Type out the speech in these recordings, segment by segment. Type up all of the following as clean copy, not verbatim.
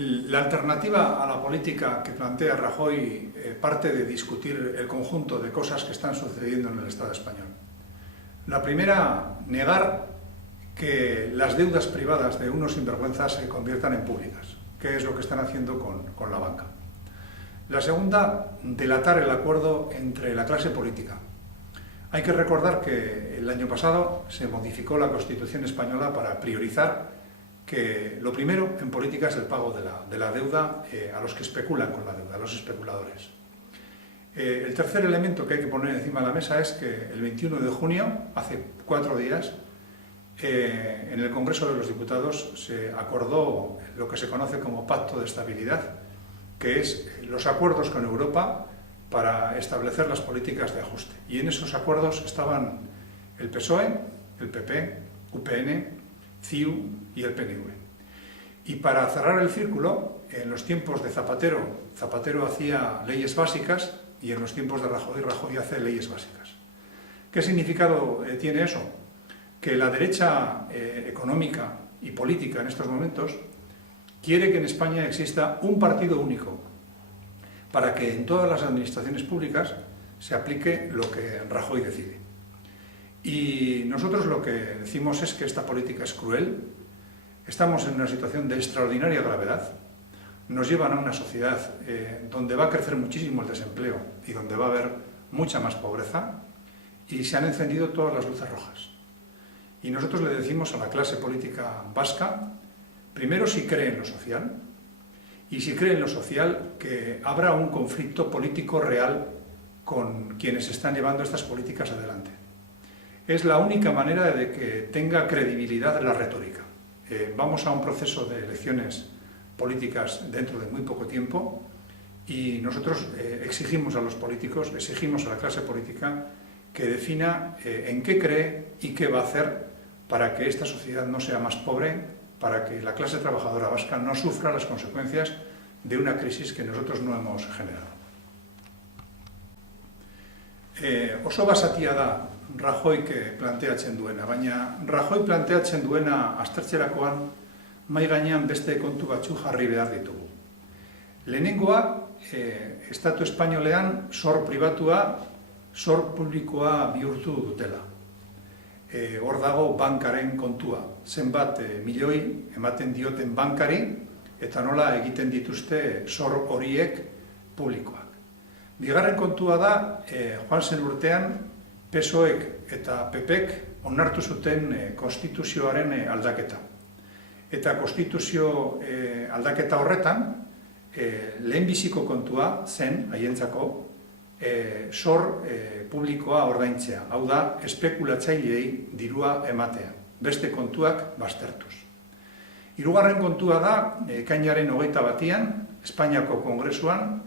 La alternativa a la política que plantea Rajoy parte de discutir el conjunto de cosas que están sucediendo en el Estado español. La primera, negar que las deudas privadas de unos sinvergüenzas se conviertan en públicas, que es lo que están haciendo con la banca. La segunda, delatar el acuerdo entre la clase política. Hay que recordar que el año pasado se modificó la Constitución española para priorizar que lo primero en política es el pago de la deuda a los que especulan con la deuda, a los especuladores. El tercer elemento que hay que poner encima de la mesa es que el 21 de junio, hace 4 días, en el Congreso de los Diputados se acordó lo que se conoce como Pacto de Estabilidad, que es los acuerdos con Europa para establecer las políticas de ajuste. Y en esos acuerdos estaban el PSOE, el PP, UPN, CiU y el PNV. Y para cerrar el círculo, en los tiempos de Zapatero, Zapatero hacía leyes básicas y en los tiempos de Rajoy, Rajoy hace leyes básicas. ¿Qué significado tiene eso? Que la derecha económica y política en estos momentos quiere que en España exista un partido único para que en todas las administraciones públicas se aplique lo que Rajoy decide. Y nosotros lo que decimos es que esta política es cruel, estamos en una situación de extraordinaria gravedad, nos llevan a una sociedad donde va a crecer muchísimo el desempleo y donde va a haber mucha más pobreza, y se han encendido todas las luces rojas. Y nosotros le decimos a la clase política vasca, primero si cree en lo social, y si cree en lo social, que habrá un conflicto político real con quienes están llevando estas políticas adelante. Es la única manera de que tenga credibilidad la retórica. Vamos a un proceso de elecciones políticas dentro de muy poco tiempo y nosotros exigimos a los políticos, exigimos a la clase política que defina en qué cree y qué va a hacer para que esta sociedad no sea más pobre, para que la clase trabajadora vasca no sufra las consecuencias de una crisis que nosotros no hemos generado. Oso basatia da Rajoyk planteatzen duena, baina Rajoy planteatzen duena aztertzerakoan mahai gainean beste kontu batzu jarri behar ditugu. Lehenengoa, Estatu espainolean zor pribatua, zor publikoa bihurtu dutela. Hor dago bankaren kontua, zenbat milioi ematen dioten bankari eta nola egiten dituzte zor horiek publikoak. Bigarren kontua da, joan zen urtean, PSOEk eta PPek onartu zuten konstituzioaren aldaketa. Eta konstituzio aldaketa horretan, lehenbiziko kontua zen, haientzako, zor publikoa ordaintzea. Hau da, espekulatzaileei dirua ematea, beste kontuak baztertuz. Hirugarren kontua da, ekainaren 21, Espainiako Kongresuan,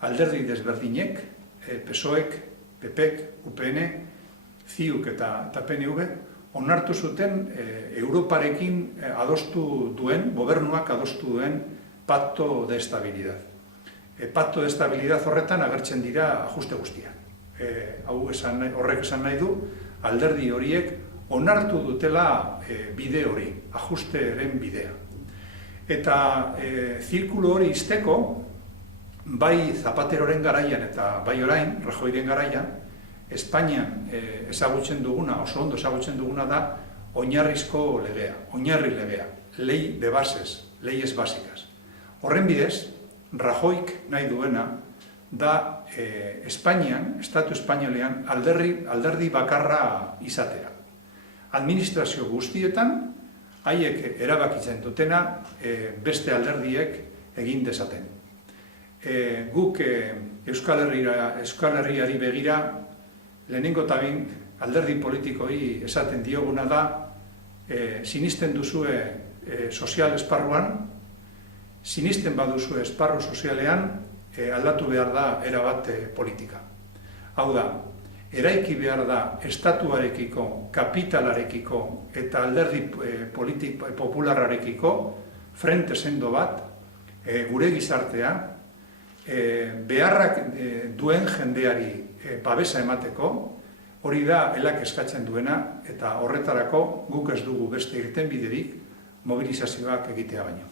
alderdi desberdinek, PSOEk, PPek, UPN, CiUk eta PNV, onartu zuten Europarekin adostu duen, gobernuak adostu duen Pacto de Estabilidad. Pacto de Estabilidad horretan agertzen dira ajuste guztiak. Horrek esan nahi du, alderdi horiek onartu dutela bide hori, ajusteren bidea. Eta zirkulu hori izteko, bai Zapateroren garaian eta bai orain, Rajoyren garaian, Espainian ezagutzen duguna, oso ondo ezagutzen duguna da, oinarrizko legea, oinarri legea, ley de bases, leyes básicas. Horren bidez, Rajoyk nahi duena da Espainian, Estatu espainolean, alderdi bakarra izatea. Administrazio guztietan, haiek erabakitzen dutena beste alderdiek egin dezaten. Guk Euskal Herriari begira, lehenengo eta behin alderdi politikoi esaten dioguna da, sinisten duzue sozial esparruan, sinisten baduzue esparru sozialean, aldatu behar da erabat politika. Hau da, eraiki behar da estatuarekiko, kapitalarekiko eta alderdi popularrarekiko frente sendo bat, gure gizartea, beharrak duen jendeari babesa emateko, hori da elak eskatzen duena, eta horretarako guk ez dugu beste irtenbiderik mobilizazioak egitea baino.